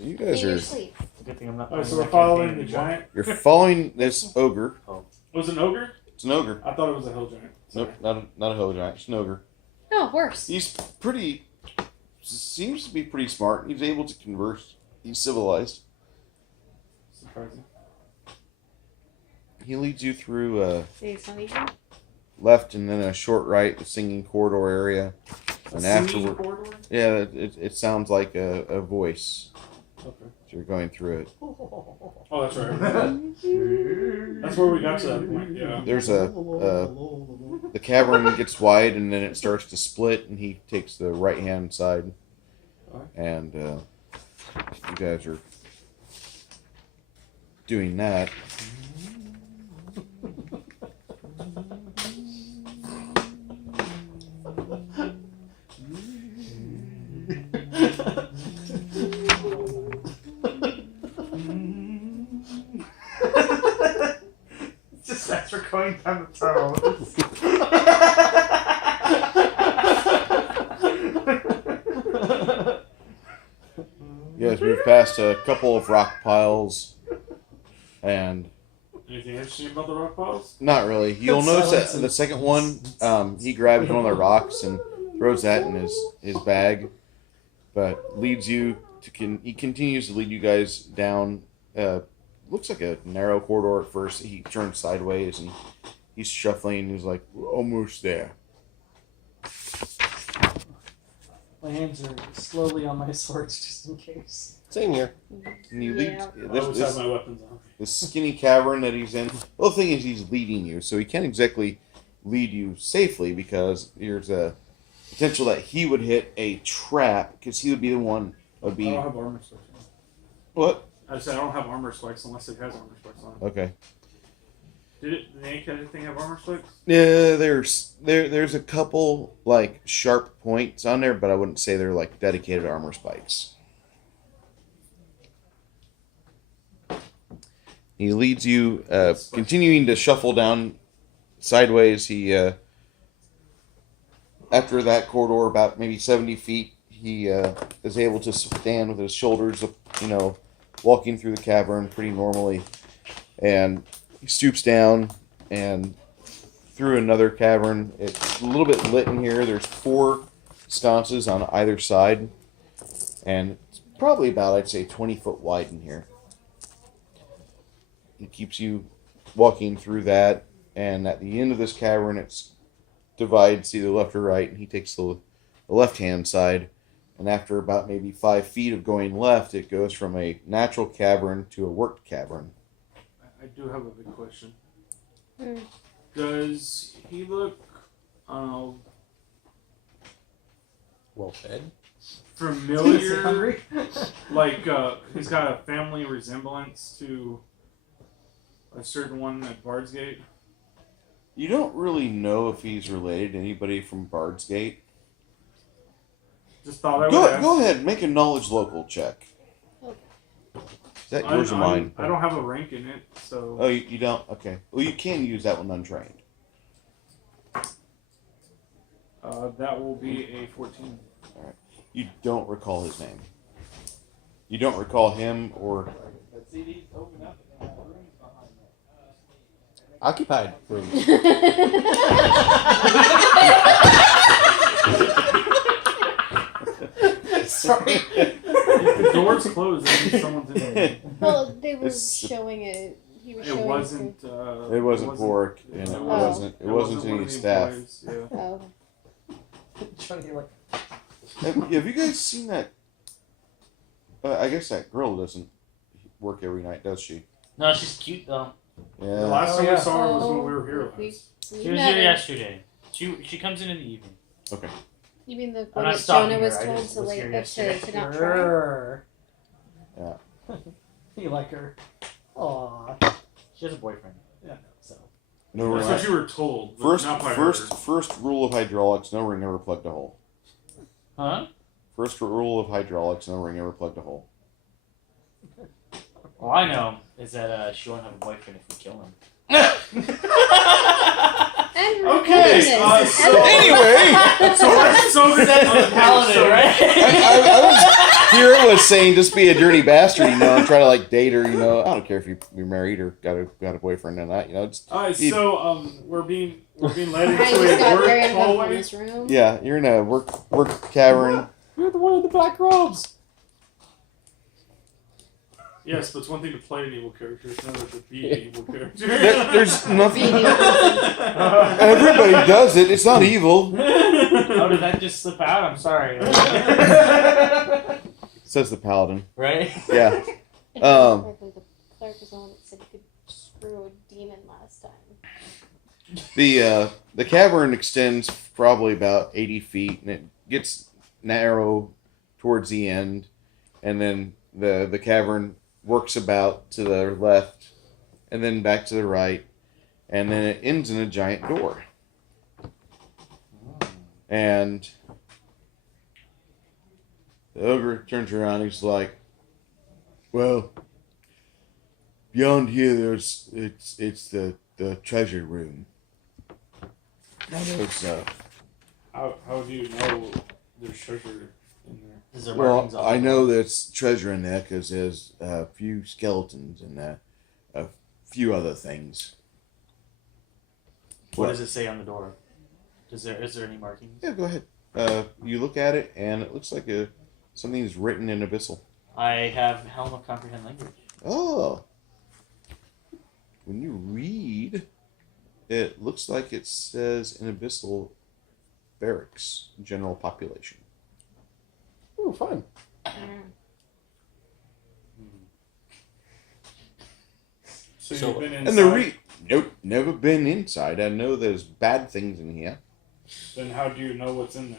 So you guys are... Good thing I'm not. Oh, so we're following the giant? You're following this ogre. Oh. Was it an ogre? It's an ogre. I thought it was a hill giant. Sorry. Nope, not a hill giant. It's an ogre. No, worse. He's pretty... Seems to be pretty smart. He's able to converse. He's civilized. Surprising. He leads you through It's not even. left and then a short right, the singing corridor area. And afterward... Corridor? Yeah, it sounds like a voice. Okay. So you're going through it. Oh, that's right. That's where we got to that point, yeah. There's the cavern gets wide and then it starts to split and he takes the right hand side. And you guys are doing that. Just as we're going down the tunnel. You guys move past a couple of rock piles and Anything interesting about the rock piles? not really. You'll notice that the second one, he grabs one of the rocks and throws that in his bag, but leads you to he continues to lead you guys down. Looks like a narrow corridor at first. He turns sideways and he's shuffling. He's like, "We're almost there." My hands are slowly on my swords just in case. Same here. And you lead I always have my weapons on. this skinny cavern that he's in. Well, the thing is, he's leading you, so he can't exactly lead you safely because there's a potential that he would hit a trap because he would be the one that would I be. don't have armor spikes on. What? I said I don't have armor spikes unless it has armor spikes on. Okay. Did the naked thing have armor spikes? Yeah, there's a couple like sharp points on there, but I wouldn't say they're like dedicated armor spikes. He leads you, continuing to shuffle down sideways. He, after that corridor, about maybe 70 feet, he is able to stand with his shoulders up, walking through the cavern pretty normally. And he stoops down and through another cavern. It's a little bit lit in here. There's 4 sconces on either side. And it's probably about, I'd say, 20 foot wide in here. He keeps you walking through that, and at the end of this cavern, it divides either left or right, and he takes the left-hand side, and after about maybe 5 feet of going left, it goes from a natural cavern to a worked cavern. I do have a big question. Mm. Does he look, Well fed. familiar? Hungry? Like, he's got a family resemblance to a certain one at Bard's Gate? You don't really know if he's related to anybody from Bard's Gate. Just thought I would ask. Go ahead, make a knowledge local check. Okay. Is that yours or mine? I don't have a rank in it, so... Oh, you don't? Okay. Well, you can use that one untrained. That will be a 14. Alright. You don't recall his name. You don't recall him or... Occupied room. Sorry. If the door's closed, that means someone's in there. Well, they were showing it. He was It showing wasn't... It wasn't Pork, and it wasn't any one of the staff. employees, yeah. Oh. Trying to get like. Have you guys seen that? I guess that girl doesn't work every night, does she? No, she's cute though. The Yeah. last time yeah. we saw her was when we were here last. She was here yesterday. She comes in the evening. Okay. You mean the I'm one not that stalking Jonah was her, I told just to was like here to yesterday. not try? Grrr. Yeah. You like her? Aww. She has a boyfriend. Yeah, so. No That's ring. what you were told. But not by her. First rule of hydraulics: no ring ever plugged a hole. Huh? First rule of hydraulics: no ring ever plugged a hole. All I know is that she won't have a boyfriend if we kill him. And Okay, goodness. so Anyway, so let's so That's the paladin, right? I was here. It was saying just be a dirty bastard, and try to like date her. I don't care if you're married or got a boyfriend or not. Just so we're being led I into just a got work very uncomfortable in hallway. this room. yeah, you're in a work cavern. You're the one in the black robes. Yes, but it's one thing to play an evil character, it's another to be an evil character. There's nothing. Being evil. Everybody does it. It's not evil. Oh, did that just slip out? I'm sorry. Says the paladin. Right? Yeah. If I remember correctly, the cleric was the one that said you could screw a demon last time. The cavern extends probably about 80 feet, and it gets narrow towards the end, and then the cavern works about to the left, and then back to the right, and then it ends in a giant door. And the ogre turns around. He's like, "Well, beyond here, it's the treasure room." There's, How do you know there's treasure in there? Is there well, markings on I it? know there's treasure in there because there's a few skeletons and a few other things. What does it say on the door? Is there any markings? Yeah, go ahead. You look at it, and it looks like something's written in Abyssal. I have Helm of Comprehend Language. Oh. When you read, it looks like it says in Abyssal barracks, general population. Ooh, fun. So So- you've been inside. And nope, never been inside. I know there's bad things in here. Then how do you know what's in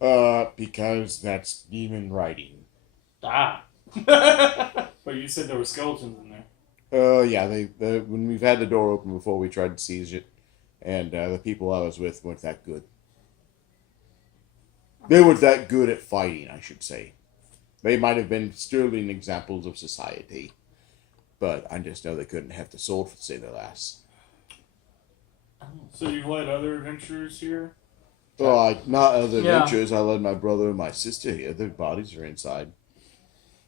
there? Because that's demon writing. Ah. But you said there were skeletons in there. Yeah, when we've had the door open before, we tried to seize it, and the people I was with weren't that good. They weren't that good at fighting, I should say. They might have been sterling examples of society, but I just know they couldn't have the sword for say the last. So you've led other adventurers here? Well, not other Yeah. adventures. I led my brother and my sister here. Their bodies are inside.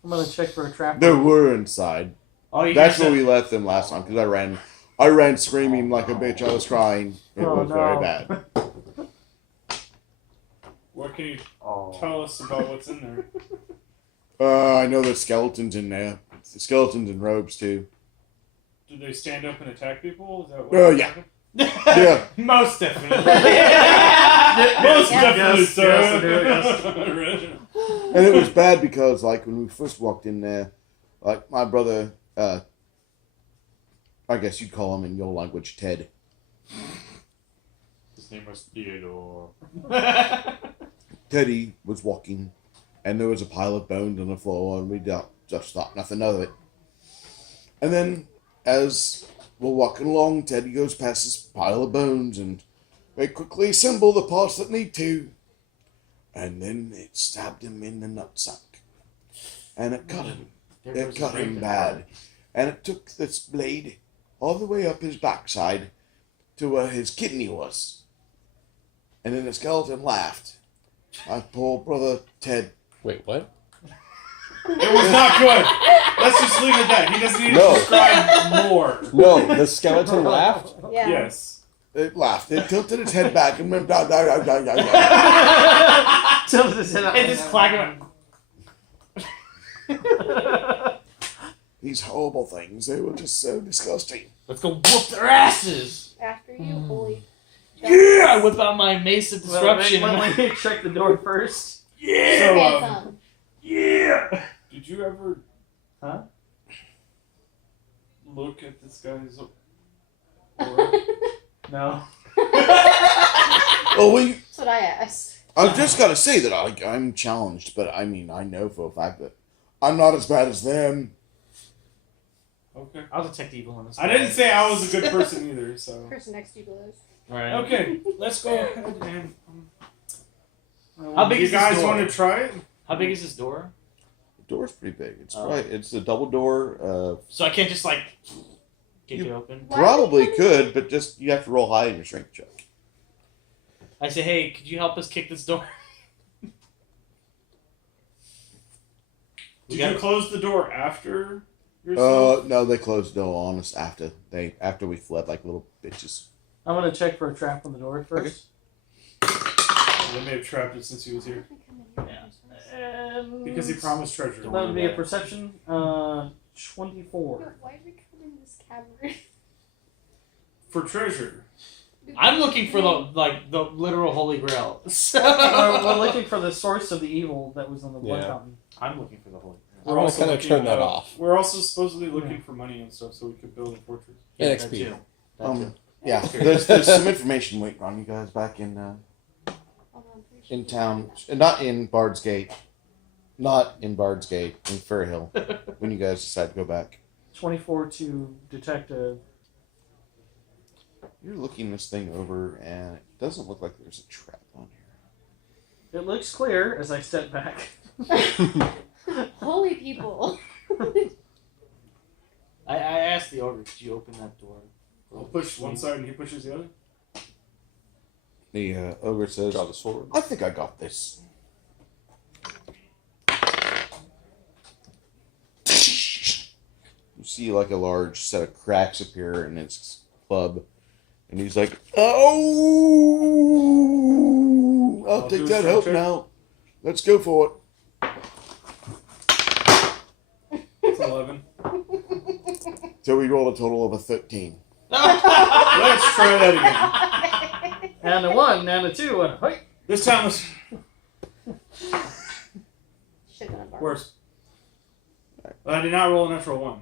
I'm gonna check for a trap. They were inside. Oh, you That's guys where we left them last time because I ran screaming like a bitch. I was crying. It Oh, was very no. bad. What can you Oh. tell us about what's in there? I know there's skeletons in there. Skeletons in robes too. Do they stand up and attack people? Is that Oh, what yeah. happened? Yeah. Most definitely. Most Yeah. definitely, Yes, sir. yes, And it was bad because, like, when we first walked in there, like, my brother, I guess you'd call him in your language Ted. His name was Theodore. Teddy was walking, and there was a pile of bones on the floor, and we just thought nothing of it. And then, as we're walking along, Teddy goes past this pile of bones, and they quickly assemble the parts that need to. And then it stabbed him in the nutsack. And it cut him. There It goes cut the him raven bad. heart. And it took this blade all the way up his backside to where his kidney was. And then the skeleton laughed. My poor brother Ted. Wait, what? It was not good. Let's just leave it at that. He doesn't need No. to describe more. No, the skeleton laughed? Yeah. Yes. It laughed. It tilted its head back and went down, down, down, down, down, down. Tilted his head out. And just clacking. These horrible things. They were just so disgusting. Let's go whoop their asses. After you, holy. Yeah, I whip out my mace of disruption. Let me check the door first. Yeah. So, Handsome. Yeah. did you ever Huh? look at this guy's aura? No. Well, That's what I asked. I've just got to say that I'm challenged, but I mean, I know for a fact that I'm not as bad as them. Okay. I'll detect evil in this. I didn't say I was a good person either, so. Person next to you blows. Right. Okay, let's go ahead and. How big you is this guys door? want to try it? How big is this door? The door's pretty big. It's Oh. it's a double door. So I can't just like. Kick You- it open. Why Probably are you could, but just you have to roll high in your strength check. I say, hey, could you help us kick this door? Did you close the door after yourself? No, they closed the door on us after we fled like little bitches. I'm gonna check for a trap on the door first. They may have trapped it since he was here. And Because he promised treasure. that would be a perception. 24. Why did we come in this cavern? For treasure. I'm looking for the literal holy grail. So We're looking for the source of the evil that was on the blood Yeah. fountain. I'm looking for the holy grail. I'm gonna kinda looking, turn that off. We're also supposedly looking for money and stuff so we could build a fortress. And that XP. too. That too. Yeah, there's some information waiting on you guys back in town, not in Bard's Gate, in Fairhill. When you guys decide to go back, 24 to detective. you're looking this thing over, and it doesn't look like there's a trap on here. It looks clear as I step back. Holy people. I asked the ogre, could you open that door? I'll push one side and he pushes the other. The ogre says, Draw the sword. "I think I got this." You see like a large set of cracks appear in his club, and he's like, "Oh, I'll I'll take do a that strength help check. now. Let's go for it." It's 11. So we rolled a total of a 13. Let's try that again. And a 1, and a 2, and a hey. This time was Should've been a bar. worse. I did not roll a natural 1.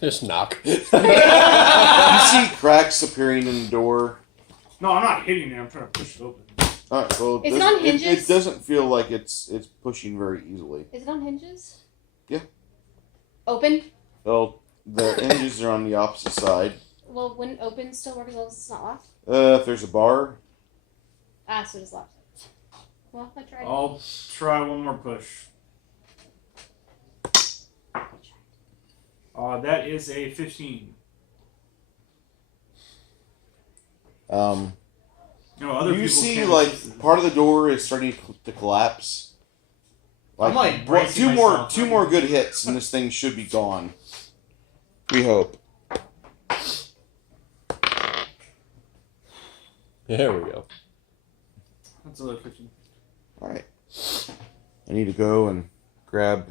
Just knock. You see cracks appearing in the door. No, I'm not hitting it. I'm trying to push it open. All right, well, Is it on it hinges? doesn't feel like it's pushing very easily. Is it on hinges? Yeah. Open? Well, the hinges are on the opposite side. Well, wouldn't open still work as long as it's not locked? If there's a bar, So it's locked. Well, I tried. I'll try one more push. That is a 15. other you people see can't- like part of the door is starting to collapse. I'm, like, bracing two more myself. good hits and this thing should be gone. We hope. There we go. That's another 15. All right. I need to go and grab